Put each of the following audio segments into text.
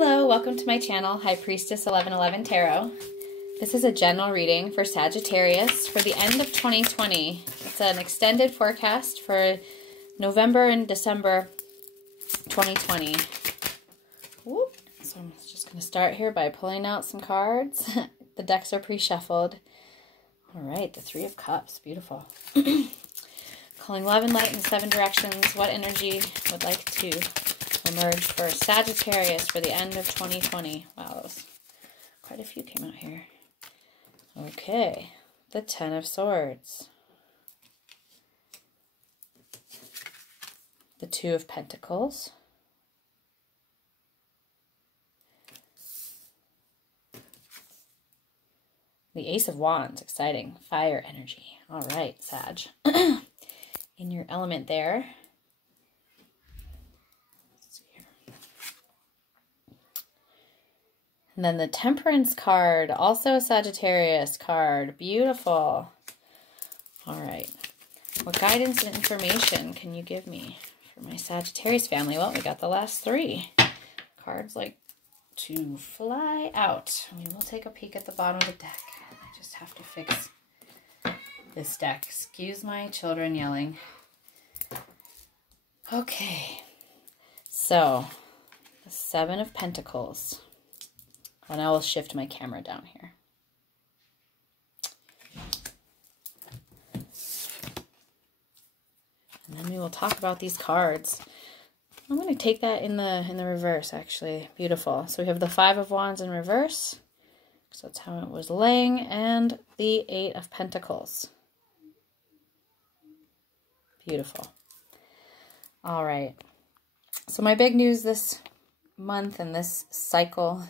Hello, welcome to my channel, High Priestess 1111 Tarot. This is a general reading for Sagittarius for the end of 2020. It's an extended forecast for November and December 2020. Whoop. So I'm just going to start here by pulling out some cards. The decks are pre-shuffled. All right, the Three of Cups, beautiful. Calling love and light in 7 directions. What energy would like to emerge for Sagittarius for the end of 2020? Wow, that was quite a few came out here. Okay, the Ten of Swords. The Two of Pentacles. The Ace of Wands, exciting. Fire energy. All right, Sag. In your element there. Let's see here. And then the Temperance card, also a Sagittarius card. Beautiful. All right. What guidance and information can you give me for my Sagittarius family? Well, we got the last 3. Cards like to fly out. We will take a peek at the bottom of the deck. I just have to fix this deck. Excuse my children yelling. Okay, so the 7 of Pentacles. And I will shift my camera down here. And then we will talk about these cards. I'm going to take that in the reverse, actually. Beautiful. So we have the 5 of Wands in reverse. So that's how it was laying. And the 8 of Pentacles. Beautiful. All right. So my big news this month and this cycle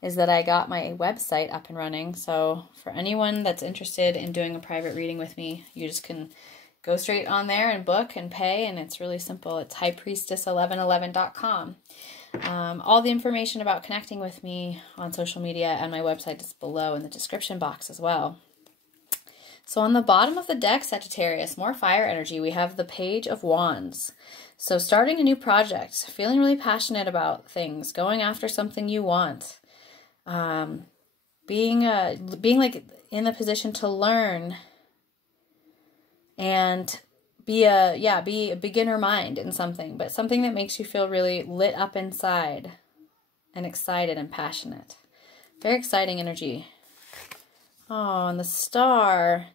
is that I got my website up and running. So for anyone that's interested in doing a private reading with me, you just can go straight on there and book and pay, and it's really simple. It's highpriestess1111.com. All the information about connecting with me on social media and my website is below in the description box as well. So on the bottom of the deck, Sagittarius, more fire energy, we have the Page of Wands. So starting a new project, feeling really passionate about things, going after something you want, being like in the position to learn and be a beginner mind in something, but something that makes you feel really lit up inside and excited and passionate. Very exciting energy. Oh, and the Star,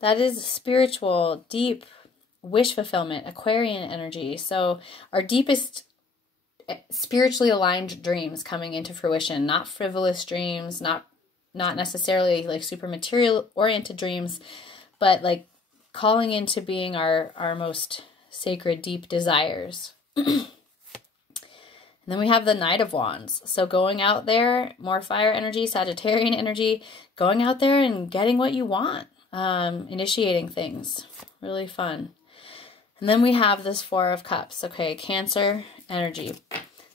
that is spiritual, deep wish fulfillment, Aquarian energy. So our deepest spiritually aligned dreams coming into fruition, not frivolous dreams, not necessarily like super material oriented dreams, but like calling into being our most sacred, deep desires. And then we have the Knight of Wands. So going out there, more fire energy, Sagittarian energy, going out there and getting what you want, initiating things. Really fun. And then we have this 4 of Cups. Okay, Cancer energy.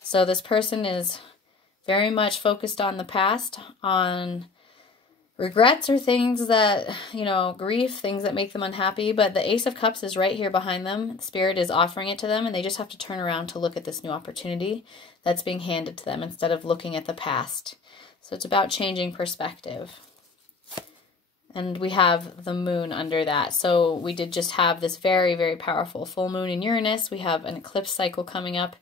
So this person is very much focused on the past, on regrets or things that, grief, things that make them unhappy. But the Ace of Cups is right here behind them. Spirit is offering it to them, and they just have to turn around to look at this new opportunity that's being handed to them instead of looking at the past. So it's about changing perspective. And we have the Moon under that. So we did just have this very, very powerful full moon in Uranus. We have an eclipse cycle coming up.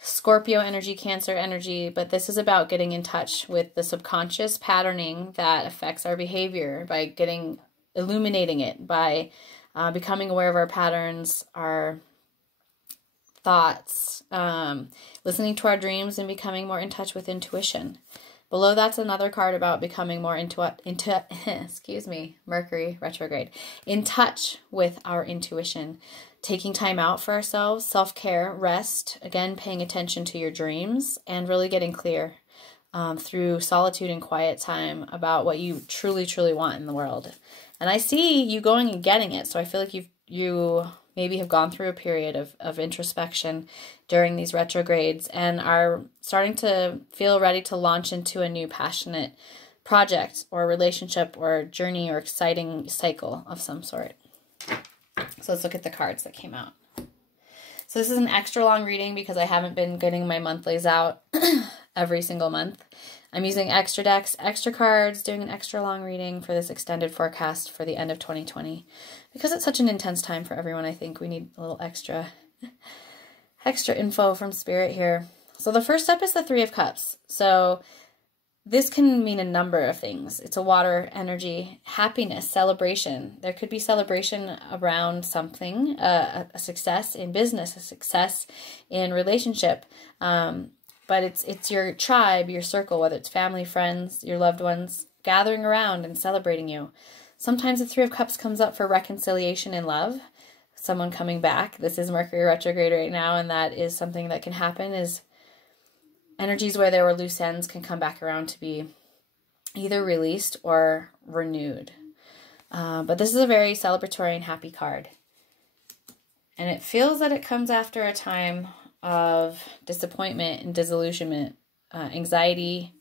Scorpio energy, Cancer energy, but this is about getting in touch with the subconscious patterning that affects our behavior by illuminating it, by becoming aware of our patterns, our thoughts, listening to our dreams, and becoming more in touch with intuition. Below that's another card about becoming more Mercury retrograde, in touch with our intuition. Taking time out for ourselves, self-care, rest, again, paying attention to your dreams, and really getting clear through solitude and quiet time about what you truly, truly want in the world. And I see you going and getting it, so I feel like you maybe have gone through a period of introspection during these retrogrades and are starting to feel ready to launch into a new passionate project or relationship or journey or exciting cycle of some sort. So let's look at the cards that came out. So this is an extra long reading because I haven't been getting my monthlies out every single month. I'm using extra decks, extra cards, doing an extra long reading for this extended forecast for the end of 2020. Because it's such an intense time for everyone, I think we need a little extra info from Spirit here. So the first step is the Three of Cups. So this can mean a number of things. It's a water energy, happiness, celebration. There could be celebration around something, a success in business, a success in relationship. But it's your tribe, your circle, whether it's family, friends, your loved ones, gathering around and celebrating you. Sometimes the Three of Cups comes up for reconciliation in love, someone coming back. This is Mercury retrograde right now, and that is something that can happen, is energies where there were loose ends can come back around to be either released or renewed. But this is a very celebratory and happy card. And it feels that it comes after a time of disappointment and disillusionment, anxiety,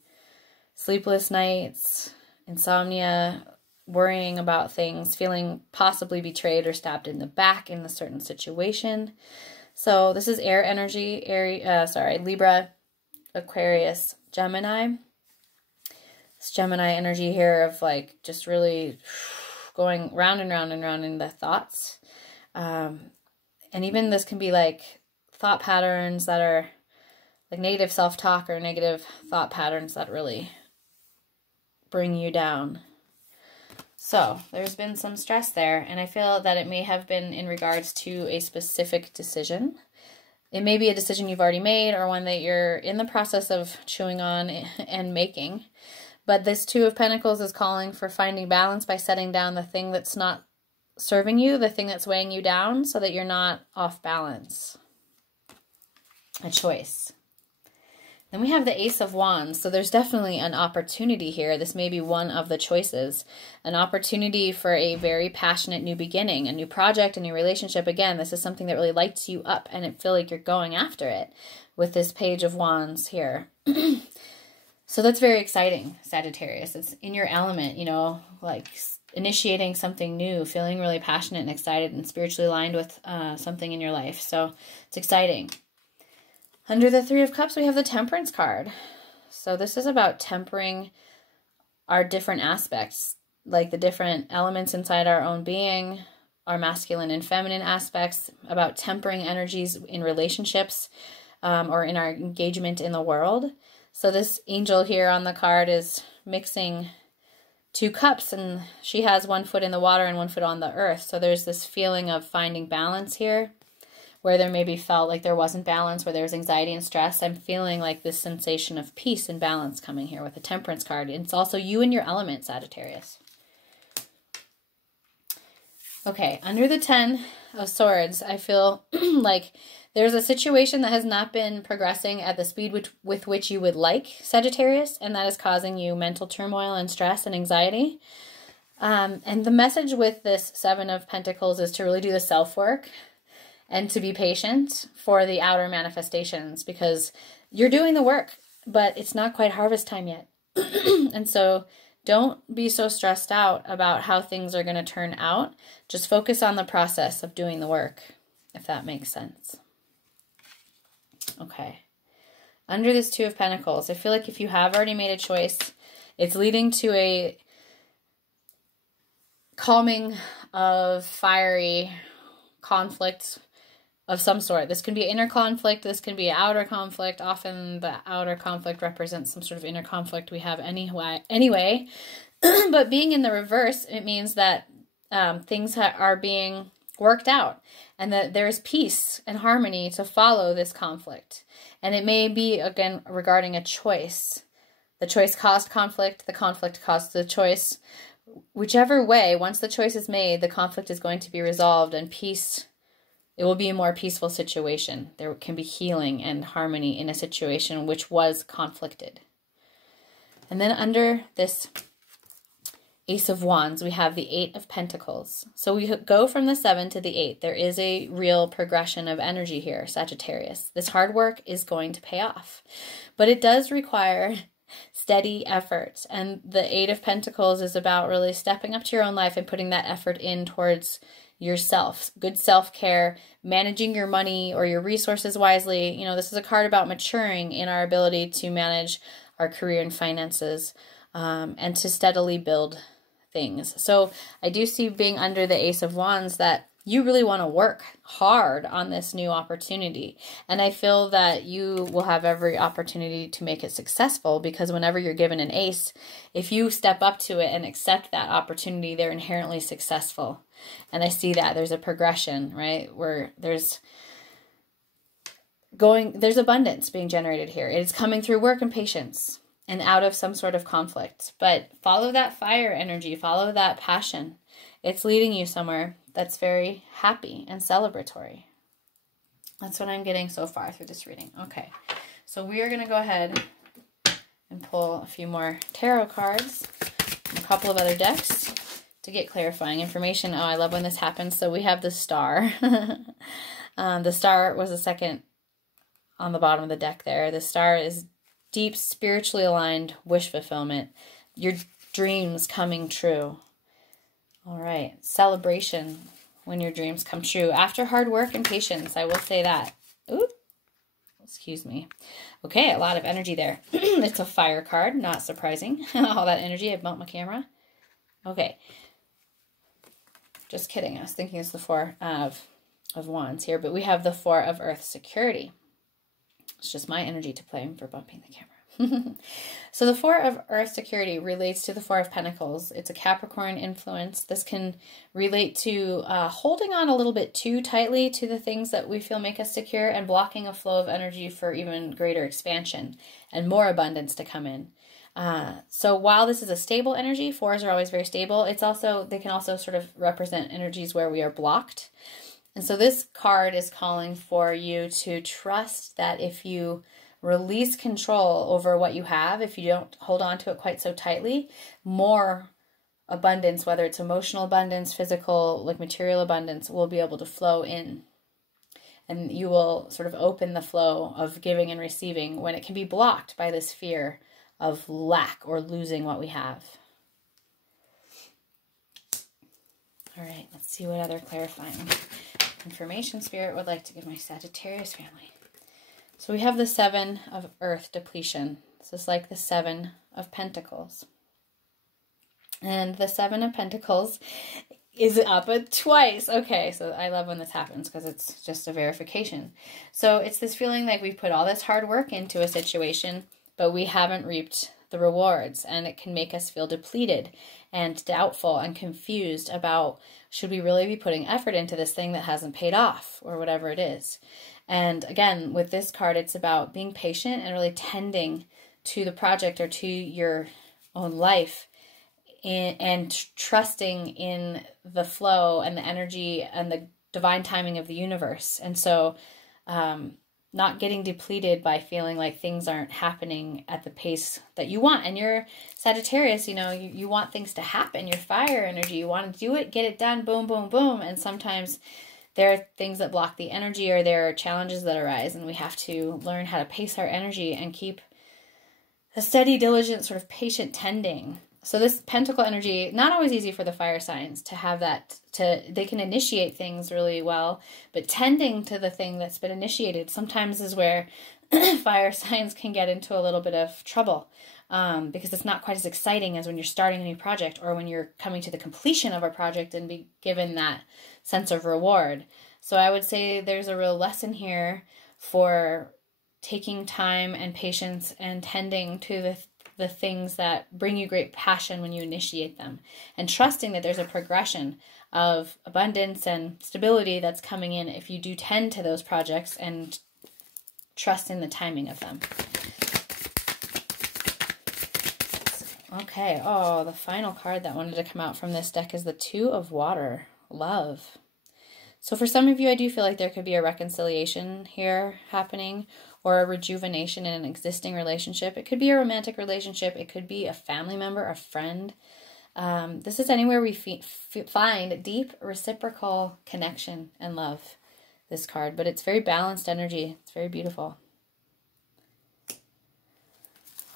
sleepless nights, insomnia, worrying about things, feeling possibly betrayed or stabbed in the back in a certain situation. So this is air energy, Libra, Aquarius, Gemini. This Gemini energy here of like just really going round and round and round in the thoughts. And even this can be like thought patterns that are like negative self-talk or negative thought patterns that really bring you down. So there's been some stress there, and I feel that it may have been in regards to a specific decision. It may be a decision you've already made or one that you're in the process of chewing on and making. But this Two of Pentacles is calling for finding balance by setting down the thing that's not serving you, the thing that's weighing you down, so that you're not off balance. A choice. Then we have the Ace of Wands. So there's definitely an opportunity here. This may be one of the choices. An opportunity for a very passionate new beginning, a new project, a new relationship. Again, this is something that really lights you up and it feel like you're going after it with this Page of Wands here. So that's very exciting, Sagittarius. It's in your element, you know, like initiating something new, feeling really passionate and excited and spiritually aligned with something in your life. So it's exciting. Under the Three of Cups, we have the Temperance card. So this is about tempering our different aspects, like the different elements inside our own being, our masculine and feminine aspects, about tempering energies in relationships or in our engagement in the world. So this angel here on the card is mixing two cups, and she has one foot in the water and one foot on the earth. So there's this feeling of finding balance here, where there maybe felt like there wasn't balance, where there was anxiety and stress. I'm feeling like this sensation of peace and balance coming here with the Temperance card. It's also you and your element, Sagittarius. Okay, under the Ten of Swords, I feel like there's a situation that has not been progressing at the speed with which you would like, Sagittarius, and that is causing you mental turmoil and stress and anxiety. And the message with this Seven of Pentacles is to really do the self-work and to be patient for the outer manifestations, because you're doing the work, but it's not quite harvest time yet. And so don't be so stressed out about how things are going to turn out. Just focus on the process of doing the work, if that makes sense. Okay. Under this Two of Pentacles, I feel like if you have already made a choice, it's leading to a calming of fiery conflict of some sort. This can be inner conflict. This can be outer conflict. Often the outer conflict represents some sort of inner conflict we have anyway. But being in the reverse, it means that things are being worked out and that there is peace and harmony to follow this conflict. And it may be, again, regarding a choice. The choice caused conflict. The conflict caused the choice. Whichever way, once the choice is made, the conflict is going to be resolved and peace. It will be a more peaceful situation. There can be healing and harmony in a situation which was conflicted. And then under this Ace of Wands, we have the Eight of Pentacles. So we go from the 7 to the 8. There is a real progression of energy here, Sagittarius. This hard work is going to pay off. But it does require steady effort. And the Eight of Pentacles is about really stepping up to your own life and putting that effort in towards yourself, good self-care, managing your money or your resources wisely. You know, this is a card about maturing in our ability to manage our career and finances, and to steadily build things. So I do see, being under the Ace of Wands, that you really want to work hard on this new opportunity. And I feel that you will have every opportunity to make it successful, because whenever you're given an ace, if you step up to it and accept that opportunity, they're inherently successful. And I see that there's a progression, right? Where there's abundance being generated here. It's coming through work and patience and out of some sort of conflict. But follow that fire energy, follow that passion. It's leading you somewhere that's very happy and celebratory. That's what I'm getting so far through this reading. Okay, so we are going to go ahead and pull a few more tarot cards and a couple of other decks to get clarifying information. Oh, I love when this happens. So we have the Star. The Star was the second on the bottom of the deck there. The Star is deep, spiritually aligned wish fulfillment. Your dreams coming true. All right, celebration when your dreams come true. After hard work and patience, I will say that. Ooh, excuse me. Okay, a lot of energy there. It's a fire card, not surprising. All that energy, I bumped my camera. Okay, just kidding. I was thinking it's the Four of Wands here, but we have the Four of Earth, security. It's just my energy to blame for bumping the camera. So the Four of Earth, security, relates to the Four of Pentacles. It's a Capricorn influence. This can relate to holding on a little bit too tightly to the things that we feel make us secure, and blocking a flow of energy for even greater expansion and more abundance to come in. So while this is a stable energy, fours are always very stable, they can also sort of represent energies where we are blocked. And so this card is calling for you to trust that if you release control over what you have, if you don't hold on to it quite so tightly, more abundance, whether it's emotional abundance, physical, like material abundance, will be able to flow in. And you will sort of open the flow of giving and receiving when it can be blocked by this fear of lack or losing what we have. All right, let's see what other clarifying information Spirit would like to give my Sagittarius family. So we have the Seven of Earth, depletion. This is like the Seven of Pentacles. And the Seven of Pentacles is up twice. Okay, so I love when this happens because it's just a verification. So it's this feeling like we've put all this hard work into a situation, but we haven't reaped the rewards, and it can make us feel depleted and doubtful and confused about, should we really be putting effort into this thing that hasn't paid off, or whatever it is. And again, with this card, it's about being patient and really tending to the project or to your own life, and trusting in the flow and the energy and the divine timing of the universe. And so not getting depleted by feeling like things aren't happening at the pace that you want. And you're Sagittarius, you know, you want things to happen. You're fire energy. You want to do it, get it done, boom, boom, boom. And sometimes there are things that block the energy, or there are challenges that arise, and we have to learn how to pace our energy and keep a steady, diligent, sort of patient tending. So this pentacle energy, not always easy for the fire signs to have that, they can initiate things really well, but tending to the thing that's been initiated sometimes is where fire signs can get into a little bit of trouble, because it's not quite as exciting as when you're starting a new project, or when you're coming to the completion of a project and be given that sense of reward. So I would say there's a real lesson here for taking time and patience and tending to the things that bring you great passion when you initiate them, and trusting that there's a progression of abundance and stability that's coming in if you do tend to those projects and trust in the timing of them. Okay, oh, the final card that wanted to come out from this deck is the Two of Water, love. So for some of you, I do feel like there could be a reconciliation here happening, or a rejuvenation in an existing relationship. It could be a romantic relationship. It could be a family member, a friend. This is anywhere we find deep reciprocal connection and love, this card. But it's very balanced energy. It's very beautiful.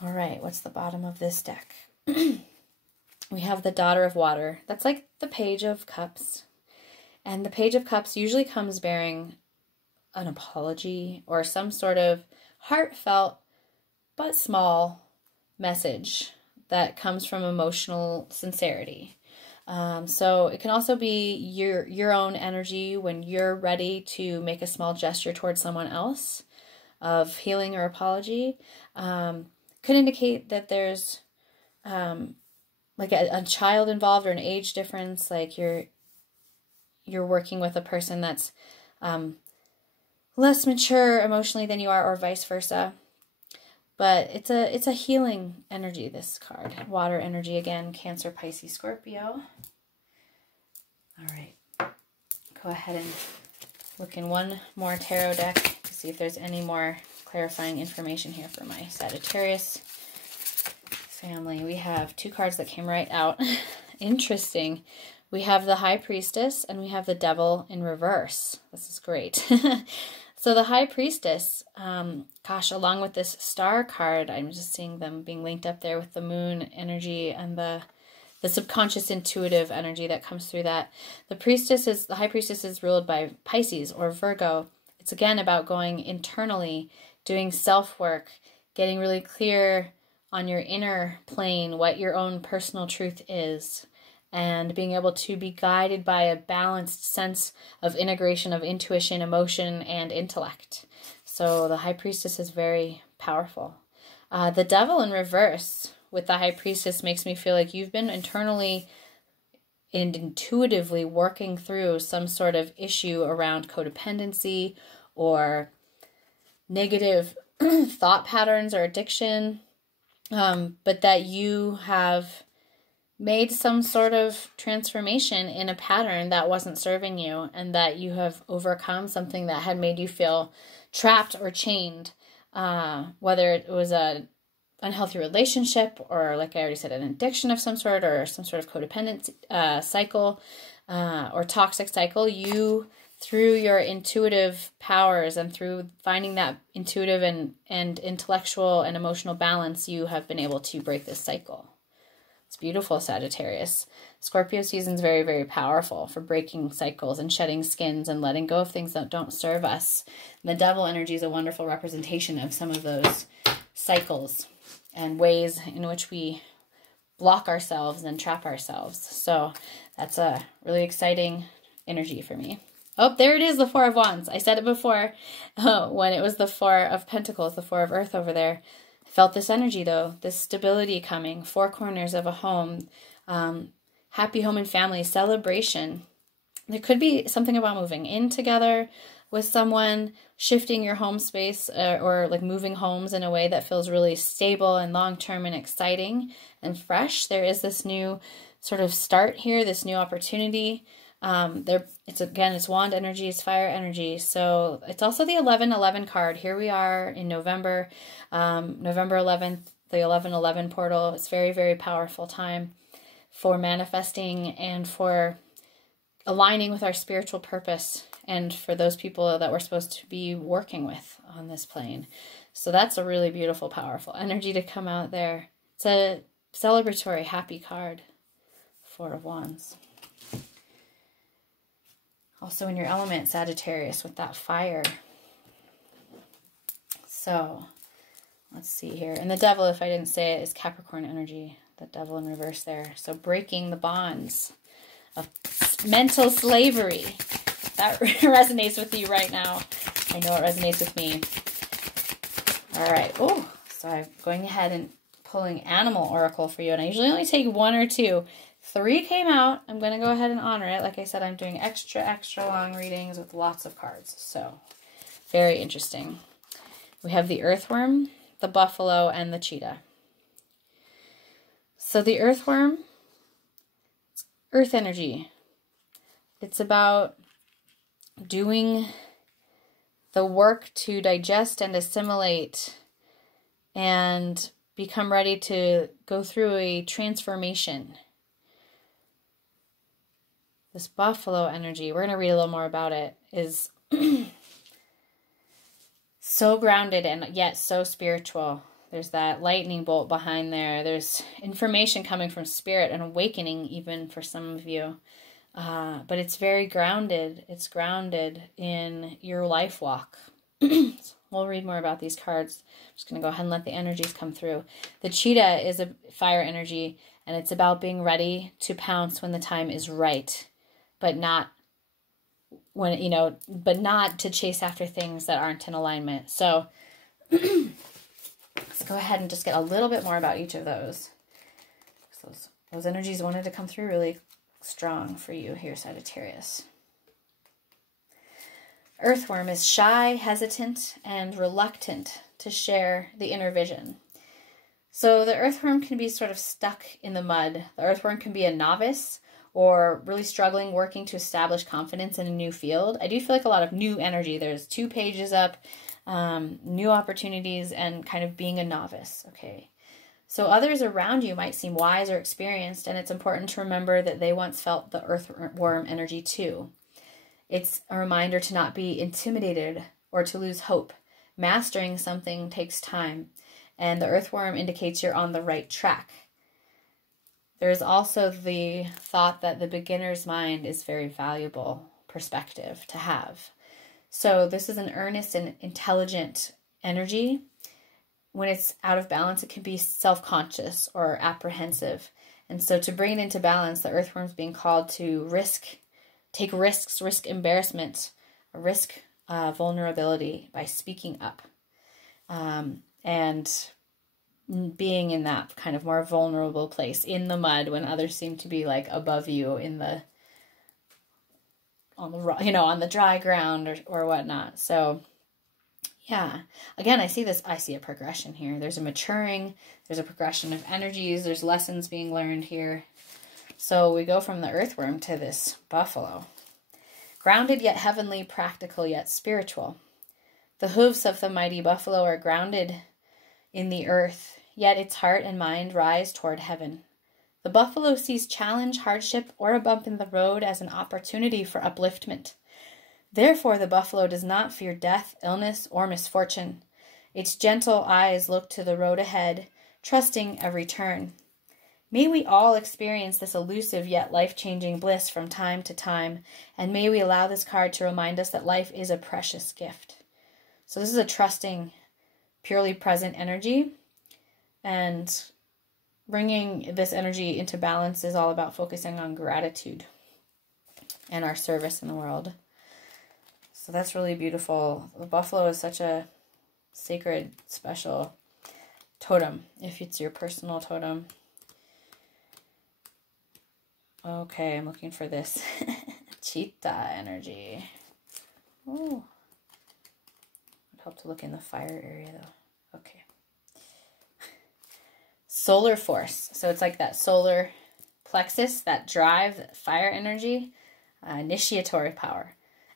All right, what's the bottom of this deck? We have the Daughter of Water. That's like the Page of Cups. And the Page of Cups usually comes bearing an apology or some sort of heartfelt but small message that comes from emotional sincerity. So it can also be your own energy when you're ready to make a small gesture towards someone else of healing or apology. Could indicate that there's like a child involved or an age difference, like you're working with a person that's less mature emotionally than you are, or vice versa. But it's a healing energy, this card. Water energy again, Cancer, Pisces, Scorpio. All right. Go ahead and look in one more tarot deck to see if there's any more clarifying information here for my Sagittarius family. We have two cards that came right out. Interesting. We have the High Priestess and we have the Devil in reverse. This is great. So the High Priestess, gosh, along with this Star card, I'm just seeing them being linked up there with the Moon energy and the subconscious intuitive energy that comes through that. The High Priestess is ruled by Pisces or Virgo. It's again about going internally, doing self-work, getting really clear on your inner plane what your own personal truth is, and being able to be guided by a balanced sense of integration of intuition, emotion, and intellect. So the High Priestess is very powerful. The Devil in reverse with the High Priestess makes me feel like you've been internally and intuitively working through some sort of issue around codependency or negative thought patterns or addiction, but that you have made some sort of transformation in a pattern that wasn't serving you, and that you have overcome something that had made you feel trapped or chained, whether it was an unhealthy relationship or, like I already said, an addiction of some sort, or some sort of codependent cycle or toxic cycle. You, through your intuitive powers and through finding that intuitive and intellectual and emotional balance, you have been able to break this cycle. It's beautiful, Sagittarius. Scorpio season is very, very powerful for breaking cycles and shedding skins and letting go of things that don't serve us. And the Devil energy is a wonderful representation of some of those cycles and ways in which we block ourselves and trap ourselves. So that's a really exciting energy for me. Oh, there it is, the Four of Wands. I said it before when it was the Four of Pentacles, the Four of Earth over there. Felt this energy though, this stability coming, four corners of a home, happy home and family, celebration. There could be something about moving in together with someone, shifting your home space, or like moving homes in a way that feels really stable and long-term and exciting and fresh. There is this new sort of start here, this new opportunity. It's wand energy, it's fire energy. So it's also the 1111 card. Here we are in November, November 11th, the 1111 portal. It's very, very powerful time for manifesting and for aligning with our spiritual purpose, and for those people that we're supposed to be working with on this plane. So that's a really beautiful, powerful energy to come out there. It's a celebratory, happy card. Four of Wands. Also in your element, Sagittarius, with that fire. So, let's see here. And the Devil, if I didn't say it, is Capricorn energy. The Devil in reverse there. So breaking the bonds of mental slavery. That resonates with you right now. I know it resonates with me. All right. Oh, so I'm going ahead and pulling Animal Oracle for you. And I usually only take one or two. 3 came out. I'm going to go ahead and honor it. Like I said, I'm doing extra, extra long readings with lots of cards. So, very interesting. We have the Earthworm, the Buffalo, and the Cheetah. So the Earthworm, it's earth energy. It's about doing the work to digest and assimilate and become ready to go through a transformation. This Buffalo energy, we're going to read a little more about it, is so grounded and yet so spiritual. There's that lightning bolt behind there. There's information coming from spirit and awakening even for some of you. But it's very grounded. It's grounded in your life walk. We'll read more about these cards. I'm just going to go ahead and let the energies come through. The cheetah is a fire energy, and it's about being ready to pounce when the time is right, but not when, you know, but not to chase after things that aren't in alignment. So let's go ahead and just get a little bit more about each of those. Those energies wanted to come through really strong for you here, Sagittarius. Earthworm is shy, hesitant, and reluctant to share the inner vision. So the earthworm can be sort of stuck in the mud. The earthworm can be a novice or really struggling, working to establish confidence in a new field. I do feel like a lot of new energy. There's 2 pages up, new opportunities, and kind of being a novice. Okay. So others around you might seem wise or experienced, and it's important to remember that they once felt the earthworm energy too. It's a reminder to not be intimidated or to lose hope. Mastering something takes time, and the earthworm indicates you're on the right track. There's also the thought that the beginner's mind is very valuable perspective to have. So this is an earnest and intelligent energy. When it's out of balance, it can be self-conscious or apprehensive. And so to bring it into balance, the earthworm's being called to take risks, risk embarrassment, risk vulnerability by speaking up. And being in that kind of more vulnerable place in the mud when others seem to be like above you on the dry ground or whatnot. So yeah, again, I see a progression here. There's a maturing, there's a progression of energies, there's lessons being learned here. So we go from the earthworm to this buffalo. Grounded yet heavenly, practical yet spiritual. The hooves of the mighty buffalo are grounded in the earth, yet its heart and mind rise toward heaven. The buffalo sees challenge, hardship, or a bump in the road as an opportunity for upliftment. Therefore, the buffalo does not fear death, illness, or misfortune. Its gentle eyes look to the road ahead, trusting every turn. May we all experience this elusive yet life-changing bliss from time to time, and may we allow this card to remind us that life is a precious gift. So this is a trusting, purely present energy, and bringing this energy into balance is all about focusing on gratitude and our service in the world. So that's really beautiful. The buffalo is such a sacred, special totem, if it's your personal totem. Okay, I'm looking for this cheetah energy. Oh, it'd help to look in the fire area though. Okay. Solar force. So it's like that solar plexus, that drive, that fire energy, initiatory power.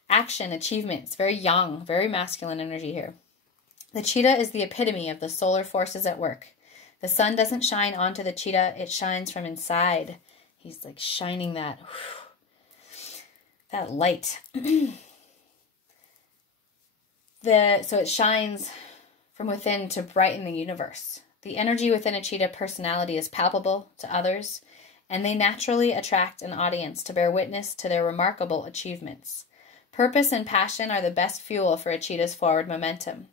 Action, achievement. It's very young, very masculine energy here. The cheetah is the epitome of the solar forces at work. The sun doesn't shine onto the cheetah, it shines from inside. He's like shining that light. So it shines from within to brighten the universe. The energy within a cheetah personality is palpable to others, and they naturally attract an audience to bear witness to their remarkable achievements. Purpose and passion are the best fuel for a cheetah's forward momentum.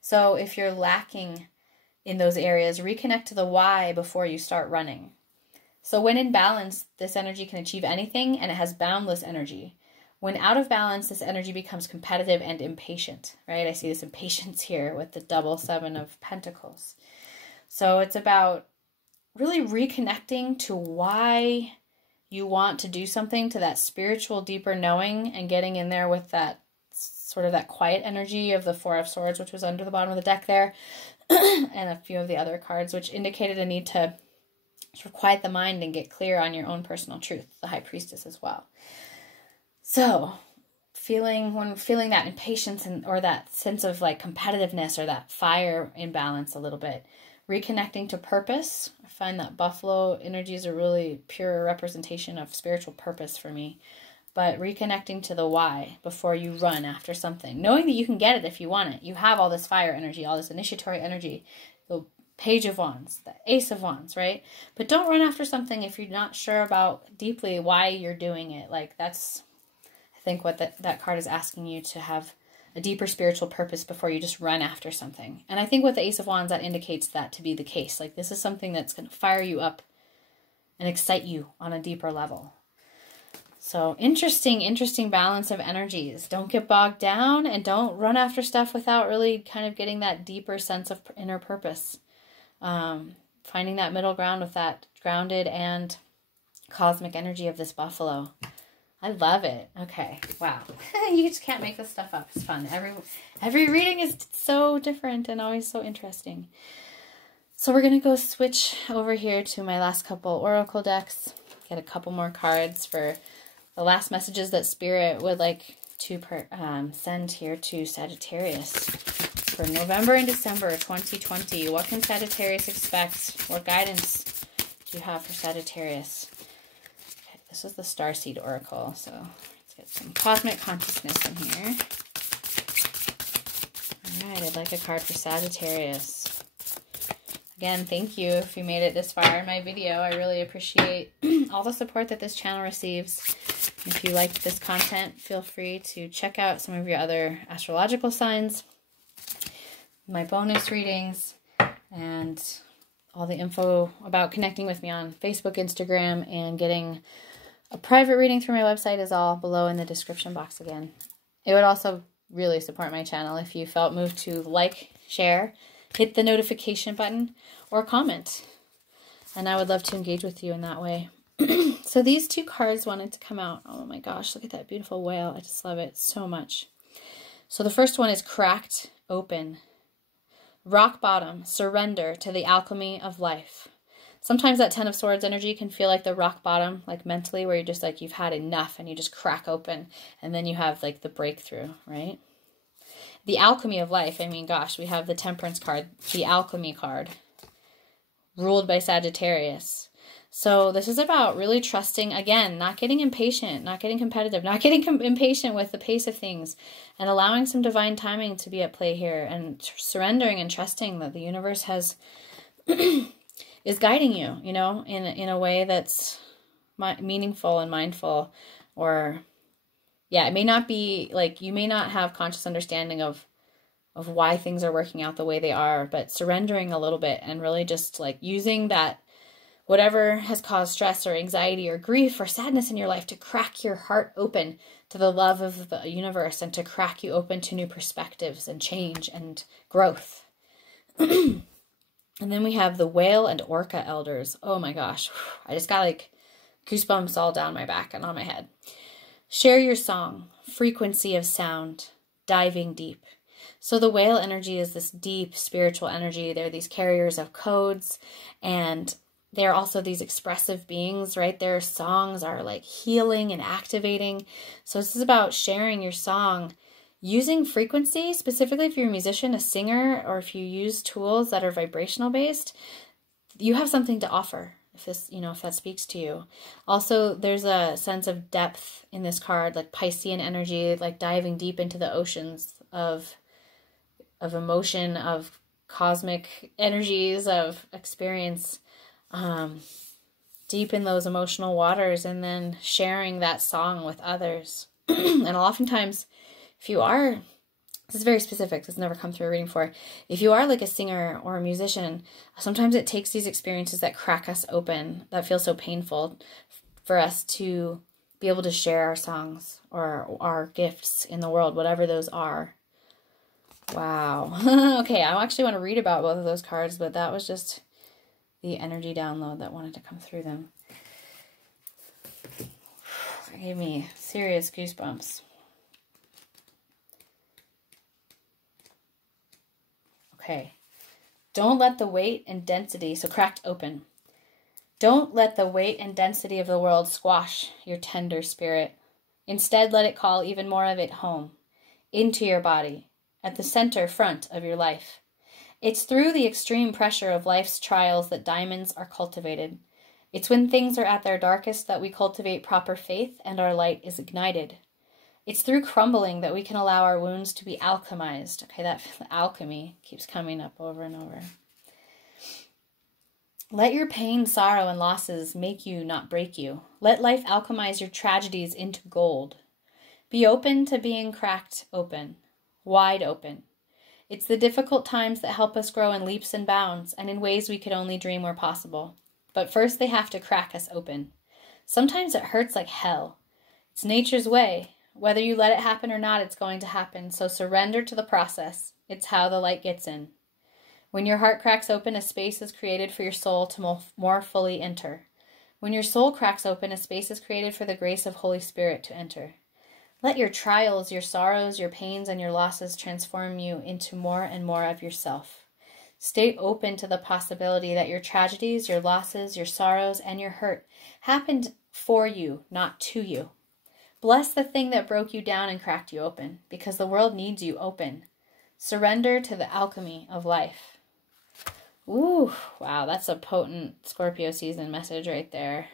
So if you're lacking in those areas, reconnect to the why before you start running. So when in balance, this energy can achieve anything, and it has boundless energy. When out of balance, this energy becomes competitive and impatient, right? I see this impatience here with the double 7 of Pentacles. So it's about really reconnecting to why you want to do something, to that spiritual, deeper knowing, and getting in there with that sort of that quiet energy of the 4 of Swords, which was under the bottom of the deck there, and a few of the other cards, which indicated a need to sort of quiet the mind and get clear on your own personal truth, the High Priestess as well. So when feeling that impatience or that sense of like competitiveness or that fire imbalance a little bit, reconnecting to purpose. I find that buffalo energy is a really pure representation of spiritual purpose for me. But reconnecting to the why before you run after something. Knowing that you can get it if you want it. You have all this fire energy, all this initiatory energy. The Page of Wands, the Ace of Wands, right? But don't run after something if you're not sure about deeply why you're doing it. Like that's, I think what that card is asking you to have a deeper spiritual purpose before you just run after something. And I think with the Ace of Wands, that indicates that to be the case. Like this is something that's going to fire you up and excite you on a deeper level. So interesting balance of energies. Don't get bogged down and don't run after stuff without really kind of getting that deeper sense of inner purpose. Finding that middle ground with that grounded and cosmic energy of this buffalo. I love it. Okay. Wow. You just can't make this stuff up. It's fun. Every reading is so different and always so interesting. So we're going to go switch over here to my last couple oracle decks. Get a couple more cards for the last messages that Spirit would like to send here to Sagittarius for November and December 2020. What can Sagittarius expect? What guidance do you have for Sagittarius? Okay, this is the Starseed Oracle, so let's get some cosmic consciousness in here. All right, I'd like a card for Sagittarius. Again, thank you if you made it this far in my video. I really appreciate all the support that this channel receives. If you liked this content, feel free to check out some of your other astrological signs, my bonus readings, and all the info about connecting with me on Facebook, Instagram, and getting a private reading through my website is all below in the description box again. It would also really support my channel if you felt moved to like, share, hit the notification button, or comment. And I would love to engage with you in that way. So these two cards wanted to come out. Oh my gosh, look at that beautiful whale. I just love it so much. So the first one is Cracked Open. Rock bottom, surrender to the alchemy of life. Sometimes that Ten of Swords energy can feel like the rock bottom, like mentally, where you're just like, you've had enough and you just crack open. And then you have like the breakthrough, right? The alchemy of life. I mean, gosh, we have the Temperance card, the alchemy card, ruled by Sagittarius. So this is about really trusting, again, not getting impatient, not getting competitive, not getting impatient with the pace of things, and allowing some divine timing to be at play here, and surrendering and trusting that the universe has is guiding you, you know, in a way that's meaningful and mindful. Or yeah, it may not be like, you may not have conscious understanding of why things are working out the way they are, but surrendering a little bit and really just like using that whatever has caused stress or anxiety or grief or sadness in your life to crack your heart open to the love of the universe and to crack you open to new perspectives and change and growth. And then we have the Whale and Orca Elders. Oh my gosh. I just got like goosebumps all down my back and on my head. Share your song, frequency of sound, diving deep. So the whale energy is this deep spiritual energy. They're these carriers of codes, and they're also these expressive beings, right? Their songs are like healing and activating. So this is about sharing your song using frequency, specifically if you're a musician, a singer, or if you use tools that are vibrational based, you have something to offer. If this, you know, if that speaks to you. Also, there's a sense of depth in this card, like Piscean energy, like diving deep into the oceans of emotion, of cosmic energies, of experience. Deep in those emotional waters, and then sharing that song with others. And oftentimes, if you are, this is very specific, this has never come through a reading before, if you are like a singer or a musician, sometimes it takes these experiences that crack us open, that feel so painful, for us to be able to share our songs or our gifts in the world, whatever those are. Wow. Okay, I actually want to read about both of those cards, but that was just the energy download that wanted to come through them. It gave me serious goosebumps. Okay. Don't let the weight and density, so Cracked Open. Don't let the weight and density of the world squash your tender spirit. Instead, let it call even more of it home, into your body, at the center front of your life. It's through the extreme pressure of life's trials that diamonds are cultivated. It's when things are at their darkest that we cultivate proper faith and our light is ignited. It's through crumbling that we can allow our wounds to be alchemized. Okay, that alchemy keeps coming up over and over. Let your pain, sorrow, and losses make you, not break you. Let life alchemize your tragedies into gold. Be open to being cracked open, wide open. It's the difficult times that help us grow in leaps and bounds and in ways we could only dream were possible. But first they have to crack us open. Sometimes it hurts like hell. It's nature's way. Whether you let it happen or not, it's going to happen. So surrender to the process. It's how the light gets in. When your heart cracks open, a space is created for your soul to more fully enter. When your soul cracks open, a space is created for the grace of Holy Spirit to enter. Let your trials, your sorrows, your pains, and your losses transform you into more and more of yourself. Stay open to the possibility that your tragedies, your losses, your sorrows, and your hurt happened for you, not to you. Bless the thing that broke you down and cracked you open, because the world needs you open. Surrender to the alchemy of life. Ooh, wow, that's a potent Scorpio season message right there.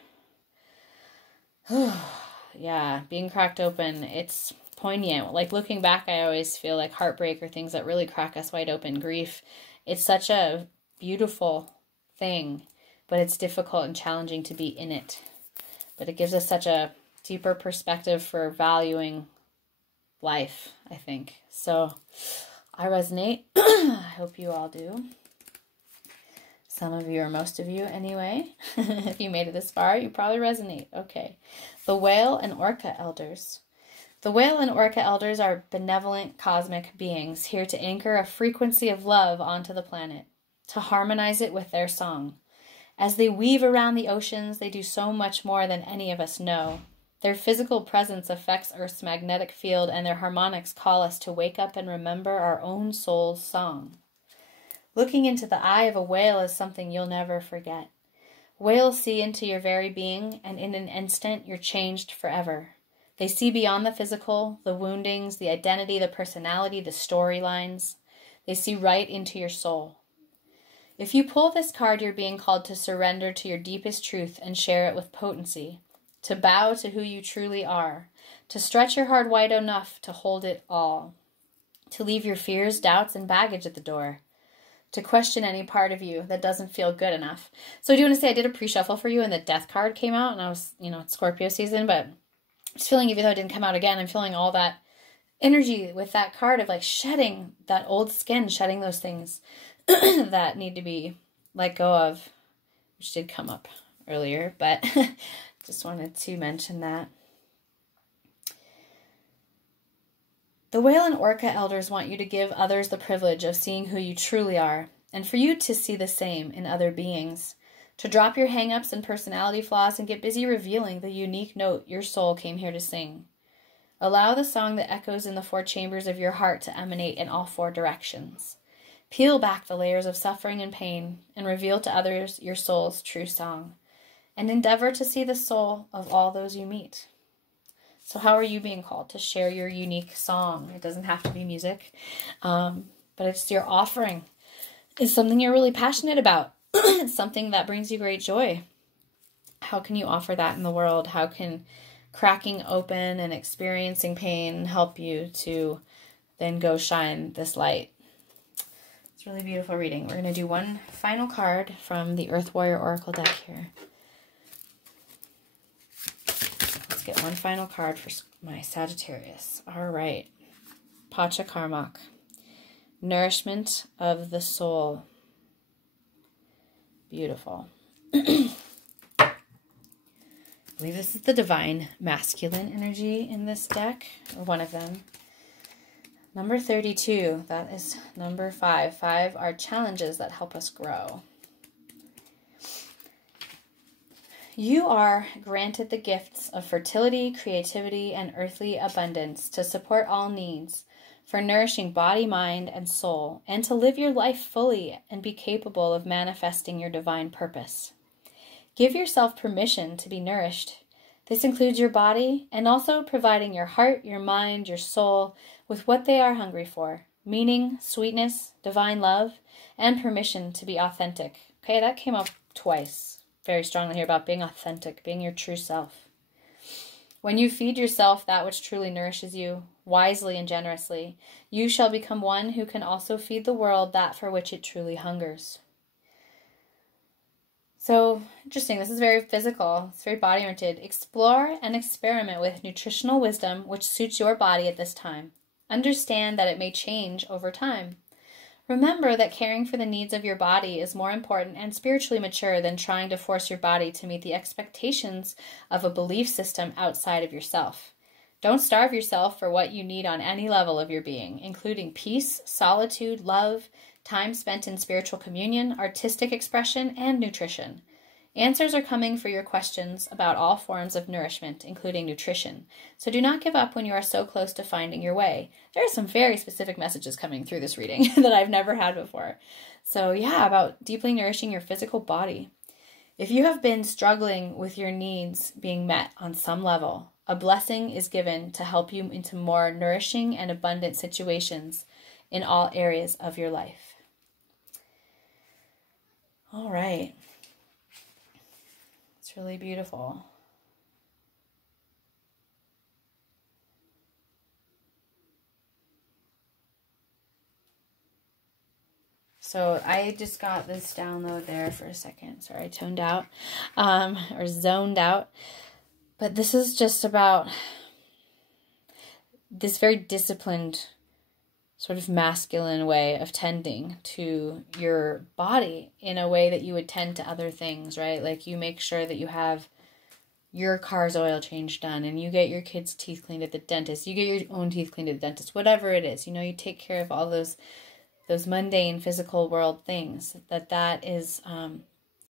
Yeah, being cracked open, it's poignant. Like looking back, I always feel like heartbreak or things that really crack us wide open, grief. It's such a beautiful thing, but it's difficult and challenging to be in it. But it gives us such a deeper perspective for valuing life, I think. So I resonate. I hope you all do. Some of you, or most of you anyway. If you made it this far, you probably resonate. Okay. The Whale and Orca Elders. The Whale and Orca Elders are benevolent cosmic beings here to anchor a frequency of love onto the planet, to harmonize it with their song. As they weave around the oceans, they do so much more than any of us know. Their physical presence affects Earth's magnetic field, and their harmonics call us to wake up and remember our own soul's song. Looking into the eye of a whale is something you'll never forget. Whales see into your very being, and in an instant, you're changed forever. They see beyond the physical, the woundings, the identity, the personality, the storylines. They see right into your soul. If you pull this card, you're being called to surrender to your deepest truth and share it with potency, to bow to who you truly are, to stretch your heart wide enough to hold it all, to leave your fears, doubts, and baggage at the door, to question any part of you that doesn't feel good enough. So I do want to say I did a pre-shuffle for you and the Death card came out, and I was, it's Scorpio season, but I'm just feeling, even though it didn't come out again, I'm feeling all that energy with that card of like shedding that old skin, shedding those things that need to be let go of, which did come up earlier, but just wanted to mention that. The Whale and Orca Elders want you to give others the privilege of seeing who you truly are, and for you to see the same in other beings, to drop your hang-ups and personality flaws and get busy revealing the unique note your soul came here to sing. Allow the song that echoes in the four chambers of your heart to emanate in all four directions. Peel back the layers of suffering and pain and reveal to others your soul's true song, and endeavor to see the soul of all those you meet. So how are you being called to share your unique song? It doesn't have to be music, but it's your offering. It's something you're really passionate about. It's something that brings you great joy. How can you offer that in the world? How can cracking open and experiencing pain help you to then go shine this light? It's a really beautiful reading. We're going to do one final card from the Earth Warrior Oracle deck here. Get one final card for my Sagittarius. All right. Pachakarmak. Nourishment of the soul. Beautiful. I believe this is the divine masculine energy in this deck, or one of them. Number 32. That is number 5. 5 are challenges that help us grow. You are granted the gifts of fertility, creativity, and earthly abundance to support all needs, for nourishing body, mind, and soul, and to live your life fully and be capable of manifesting your divine purpose. Give yourself permission to be nourished. This includes your body and also providing your heart, your mind, your soul with what they are hungry for: meaning, sweetness, divine love, and permission to be authentic. Okay, that came up twice very strongly here about being authentic, being your true self. When you feed yourself that which truly nourishes you, wisely and generously, you shall become one who can also feed the world that for which it truly hungers. So, interesting. This is very physical. It's very body-oriented. Explore and experiment with nutritional wisdom which suits your body at this time. Understand that it may change over time. Remember that caring for the needs of your body is more important and spiritually mature than trying to force your body to meet the expectations of a belief system outside of yourself. Don't starve yourself for what you need on any level of your being, including peace, solitude, love, time spent in spiritual communion, artistic expression, and nutrition. Answers are coming for your questions about all forms of nourishment, including nutrition. So do not give up when you are so close to finding your way. There are some very specific messages coming through this reading that I've never had before. So yeah, about deeply nourishing your physical body. If you have been struggling with your needs being met on some level, a blessing is given to help you into more nourishing and abundant situations in all areas of your life. All right. It's really beautiful. So I just got this download there for a second. Sorry, I toned out or zoned out. But this is just about this very disciplined sort of masculine way of tending to your body in a way that you would tend to other things, right? Like you make sure that you have your car's oil change done and you get your kids' teeth cleaned at the dentist. You get your own teeth cleaned at the dentist, whatever it is. You know, you take care of all those mundane physical world things. That is